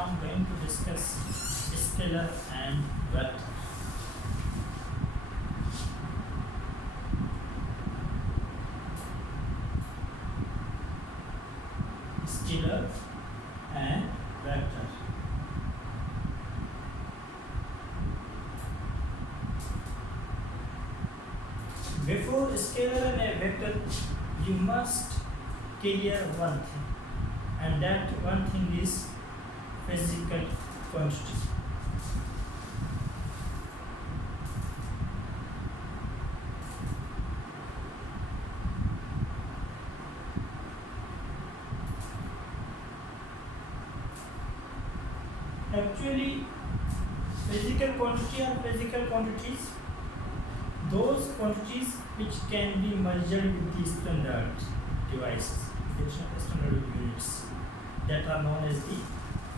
I am going to discuss scalar and vector. Scalar and vector. Before scalar and vector, you must clear one thing, and that one thing is physical quantity. Actually, physical quantity are physical quantities, those quantities which can be measured with the standard devices, standard units, that are known as the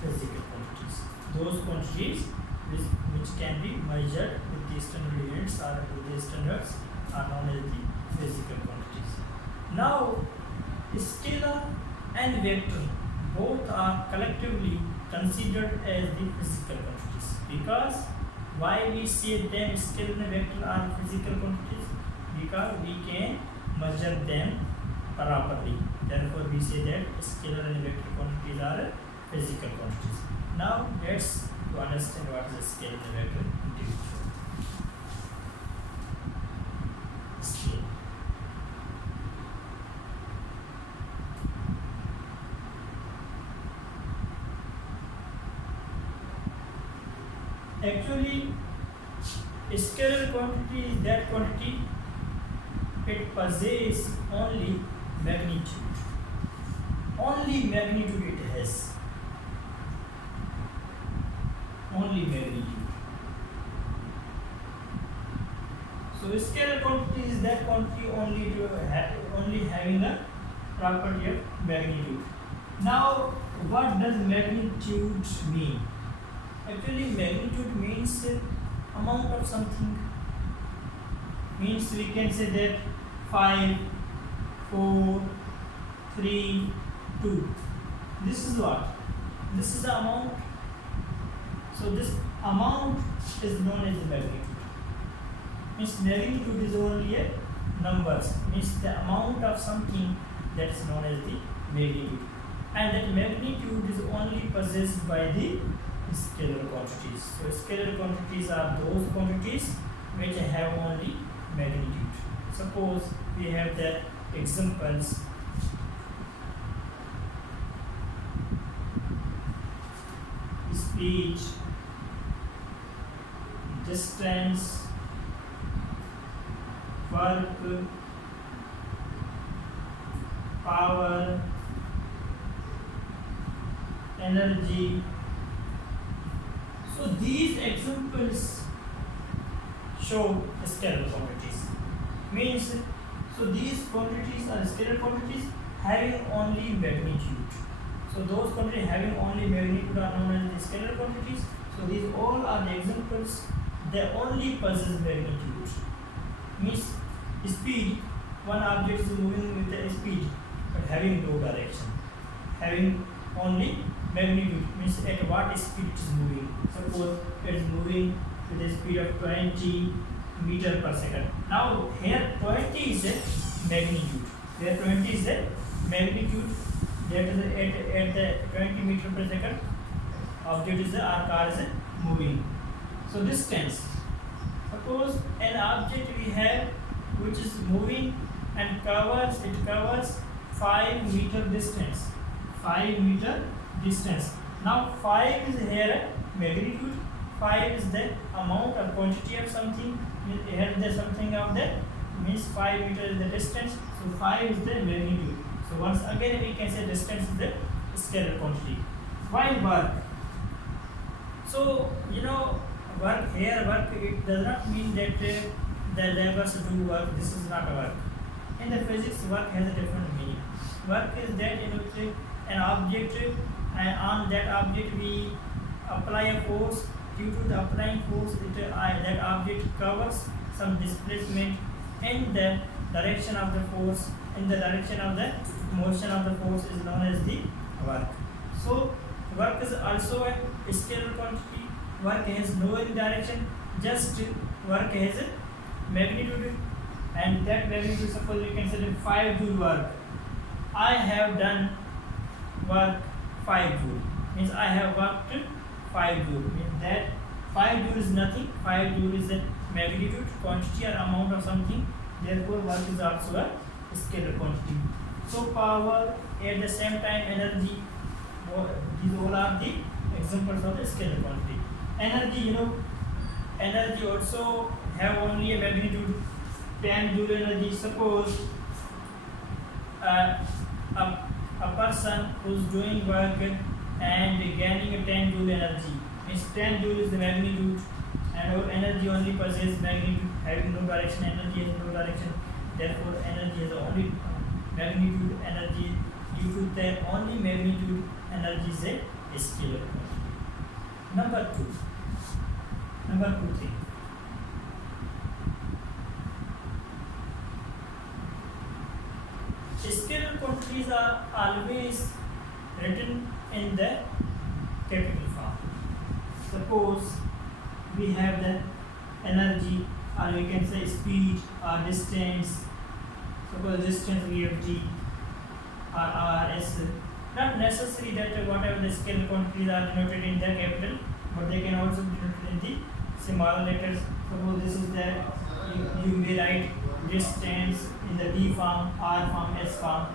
physical quantities. Those quantities which can be measured with the standard units or with the standards are known as the physical quantities. Now, scalar and vector both are collectively considered as the physical quantities. Because why we say them scalar and vector are physical quantities? Because we can measure them properly. Therefore, we say that scalar and vector quantities are physical quantities. Now, let's understand what is a scalar and vector individually. Scalar. Actually, scalar quantity is that quantity it possesses only magnitude. Only magnitude it has. Only magnitude. So scalar quantity is that quantity only having a property of magnitude. Now, what does magnitude mean? Actually, magnitude means amount of something. Means we can say that 5, 4, 3, 2. This is what? This is the amount. So this amount is known as the magnitude. Means magnitude is only a numbers. Means the amount of something that is known as the magnitude. And that magnitude is only possessed by the scalar quantities. So scalar quantities are those quantities which have only magnitude. Suppose we have the examples. Speed, distance, work, power, energy. So these examples show scalar quantities. Means, so these quantities are scalar quantities having only magnitude. So those quantities having only magnitude are known as the scalar quantities. So these all are the examples. They only possess magnitude. Means speed, one object is moving with a speed but having no direction. Having only magnitude means at what speed it is moving. Suppose it is moving with a speed of 20 meter per second. Now here 20 is a magnitude. Here 20 is a magnitude. That is at the 20 meter per second. Object is our car is moving. So distance. Suppose an object we have which is moving and covers 5 meter distance. 5 meter distance. Now 5 is here a magnitude. 5 is the amount or quantity of something. Here the something of that means 5 meter is the distance. So 5 is the magnitude. So once again we can say distance is the scalar quantity. Why work? So work it does not mean that the laborers do work. This is not a work. In the physics, work has a different meaning. Work is that in which an object, and on that object we apply a force. Due to the applying force, that object covers some displacement in the direction of the force. In the direction of the motion of the force is known as the work. So Work is also a scalar quantity. Work has no any direction, just work has a magnitude, and that magnitude, suppose we consider 5 joule work. I have done work 5 joule, means I have worked 5 joule, means that 5 joule is nothing. 5 joule is a magnitude, quantity or amount of something, therefore work is also a scalar quantity. So power, at the same time energy, these all are the examples of the scalar quantity. Energy, energy also have only a magnitude, 10 joule energy. Suppose a person who's doing work and gaining a 10 joule energy, means 10 joule is the magnitude, and our energy only possesses magnitude, having no direction. Energy has no direction, therefore energy has only magnitude. Energy, due to that only magnitude, energy is a scalar quantity. Number two thing. Scalar quantities are always written in the capital form. Suppose we have the energy, or we can say speed or distance. Suppose distance we have g or r, s. Not necessary that whatever the scalar quantities are denoted in the capital, but they can also be denoted in the small letters. Suppose this is the, you may write distance in the d form, r form, s form.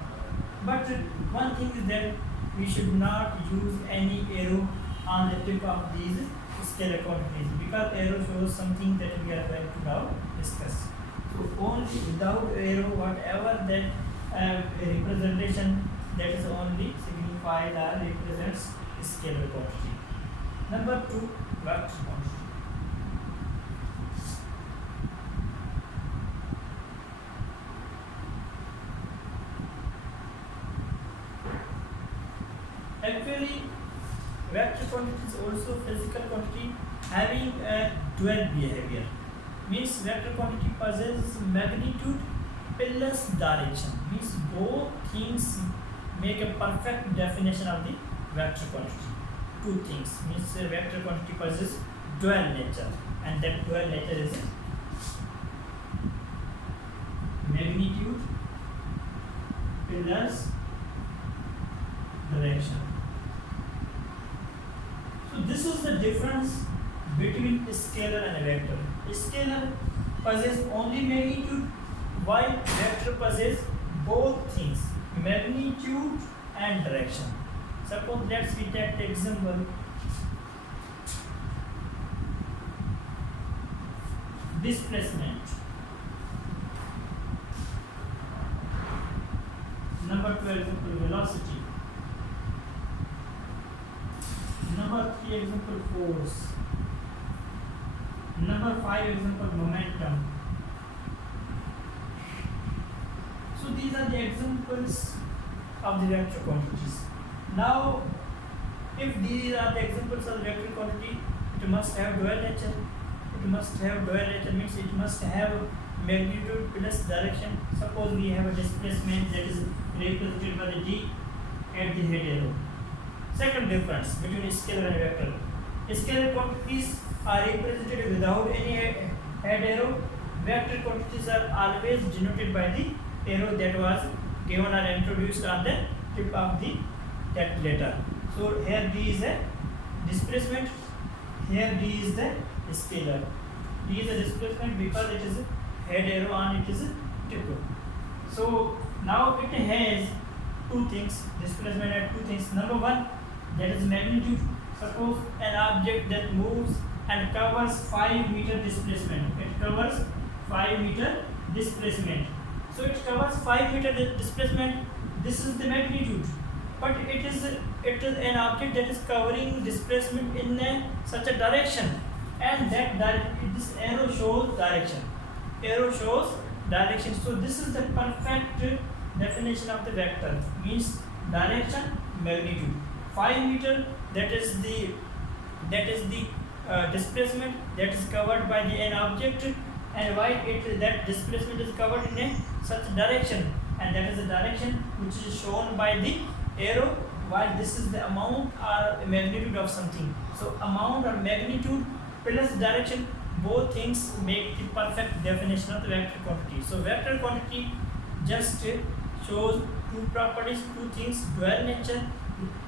But one thing is that we should not use any arrow on the tip of these scalar quantities, because arrow shows something that we are going to now discuss. So only without arrow, whatever that representation, that is only signified or represents scalar quantity. Number two, vector quantity. Actually, vector quantity is also physical quantity having a dual behavior. Means vector quantity possesses magnitude plus direction. Means both things make a perfect definition of the vector quantity. Two things, means vector quantity possesses dual nature, and that dual nature is magnitude plus direction. So this is the difference between a scalar and a vector. A scalar possesses only magnitude, while vector possesses both things, magnitude and direction. Suppose let's we take the example. Displacement. Number 2 example, velocity. Number 3 example, force. Number 5 example, momentum. So these are the examples of the vector quantities. Now, if these are the examples of vector quantity, it must have dual nature. It must have dual nature, means it must have magnitude plus direction. Suppose we have a displacement that is represented by the d at the head arrow. Second difference between scalar and vector. Scalar quantities are represented without any head arrow. Vector quantities are always denoted by the arrow that was given or introduced on the tip of the that letter. So here d is a displacement, here d is the scalar. D is a displacement because it is a head arrow and it is a tip. So now it has two things, displacement and two things. Number one, that is magnitude. Suppose an object that moves and covers 5 meter displacement. It covers 5 meter displacement. So it covers 5 meter displacement. This is the magnitude. But it is an object that is covering displacement in such a direction, and this arrow shows direction. Arrow shows direction. So this is the perfect definition of the vector. Means direction, magnitude. 5 meter, that is the displacement that is covered by an object, and why that displacement is covered in such direction, and that is the direction which is shown by the arrow while this is the amount or magnitude of something. So amount or magnitude plus direction, both things make the perfect definition of the vector quantity. So vector quantity just shows two properties, two things, dual nature.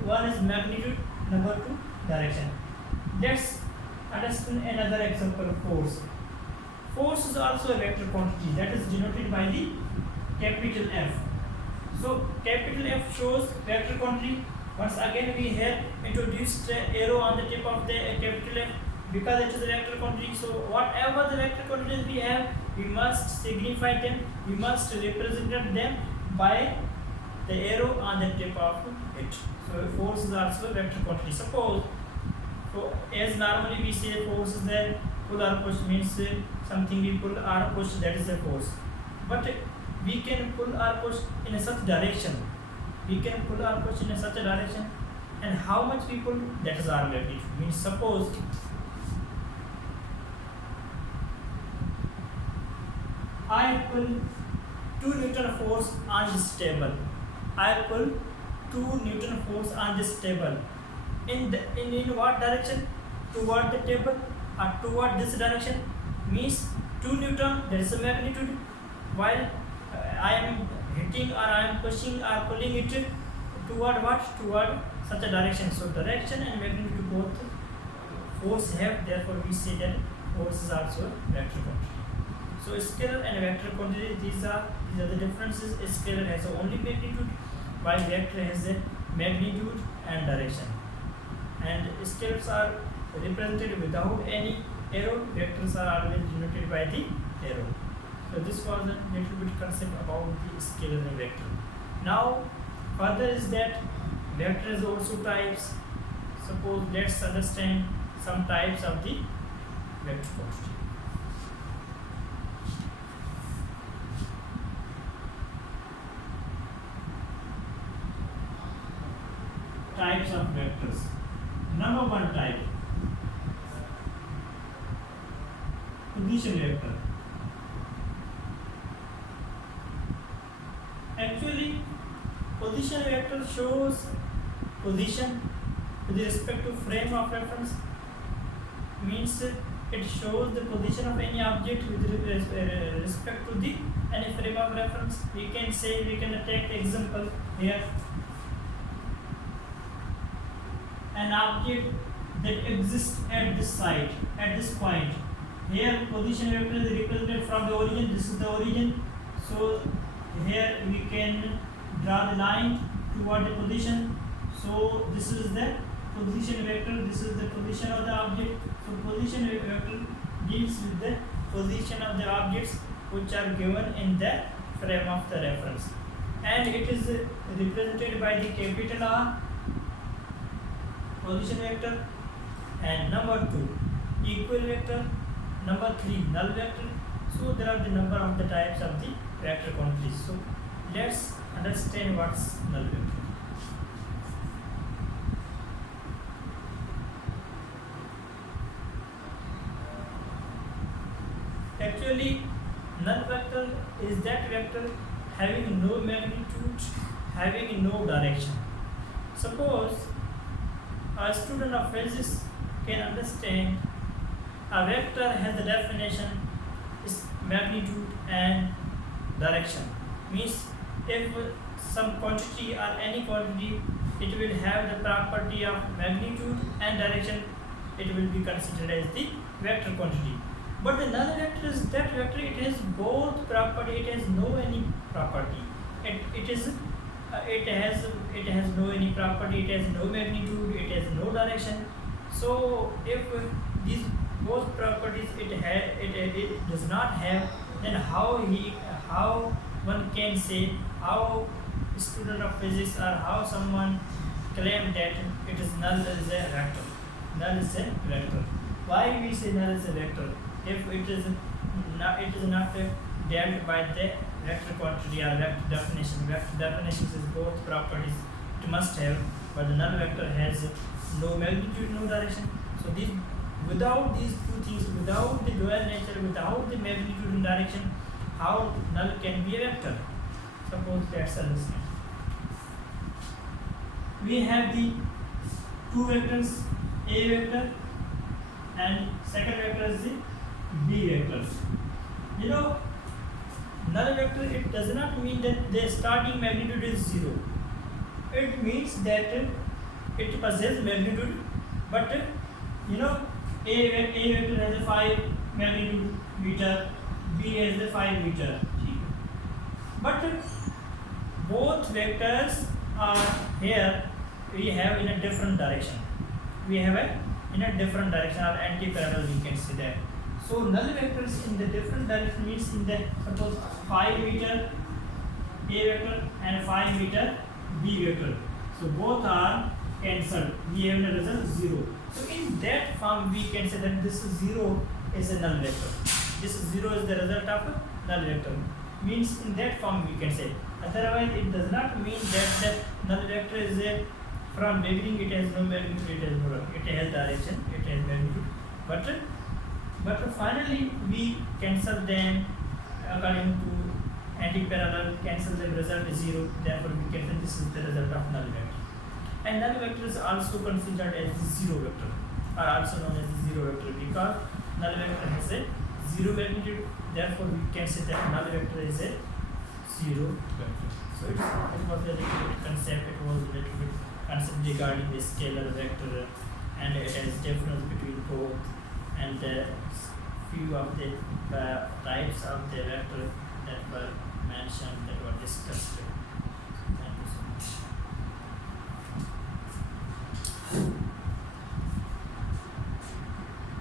One is magnitude, number two direction. Let's understand another example, force. Force is also a vector quantity that is denoted by the capital F. So capital F shows vector quantity. Once again we have introduced arrow on the tip of the capital F because it is a vector quantity. So whatever the vector quantities we have, we must signify them, we must represent them by the arrow on the tip of it. So force is also a vector quantity. Suppose, so as normally we say force is the pull or push, means something we pull or push, that is a force. But we can pull or push in a such direction. We can pull or push in a such a direction, and how much we pull, that is our magnitude. Means suppose I pull 2 Newton force on this table. I pull 2 Newton force on this table. In what direction? Toward the table or toward this direction? Means 2 Newton, that is the magnitude, while I am hitting or I am pushing or pulling it toward what? Toward such a direction. So direction and magnitude both force have, therefore we say that force is also a vector quantity. So scalar and vector quantity, these are the differences. Scalar has only magnitude, while vector has a magnitude and direction. And scalars are represented without any arrow, vectors are always denoted by the arrow. So this was a little bit concept about the scalar and vector. Now further is that vector is also types. Suppose let's understand some types of the vector quantity. Types of vectors. Number one type, position vector. Actually, position vector shows position with respect to frame of reference. Means it shows the position of any object with respect to the any frame of reference. We can say, we can take the example here. An object that exists at this site, at this point. Here position vector is represented from the origin. This is the origin. So here we can draw the line toward the position. So this is the position vector. This is the position of the object. So position vector deals with the position of the objects which are given in the frame of the reference, and it is represented by the capital R, position vector, and number 2 equal vector, number 3 null vector. So there are the number of the types of the vector quantities. So let's understand what's null vector. Actually, null vector is that vector having no magnitude, having no direction. Suppose a student of physics can understand a vector has the definition is magnitude and direction. Means if some quantity or any quantity, it will have the property of magnitude and direction, it will be considered as the vector quantity. But the null vector is that vector, it has both property, it has no any property. It has no any property, it has no magnitude, it has no direction. So if these both properties it does not have, then how one can say, how student of physics or how someone claim that it is null is a vector. Null is a vector. Why we say null is a vector? If it is not dealt by the vector quantity or vector definition. Vector definitions is both properties it must have, but the null vector has no magnitude, no direction. So without these two things, without the dual nature, without the magnitude and direction, how null can be a vector? Suppose let's understand. we have the two vectors, A vector and second vector is the B vector. You know, null vector, it does not mean that the starting magnitude is 0. It means that it possesses magnitude, but you know, A vector has a 5 magnitude meter, B has the 5 meter. But both vectors are here, we have in a different direction. We have in a different direction, or anti-parallel we can say that. So null vectors in the different direction means in the suppose 5 meter A vector and 5 meter B vector. So both are cancelled. We have a result 0. So in that form we can say that this 0 is a null vector. This 0 is the result of a null vector. Means in that form we can say. Otherwise it does not mean that the null vector is a from beginning it has no magnitude, it has no, it has direction, it has magnitude. But finally we cancel them according to anti-parallel, cancel the result is 0. Therefore we can say this is the result of null vector. And null vector is also considered as the 0 vector, or also known as the 0 vector, because null vector has a 0 magnitude. Therefore we can say that null vector is a 0 vector. So it was a little bit concept, it was a little bit concept regarding the scalar vector, and it has difference between both, and few of the types of the vector that were mentioned, that were discussed.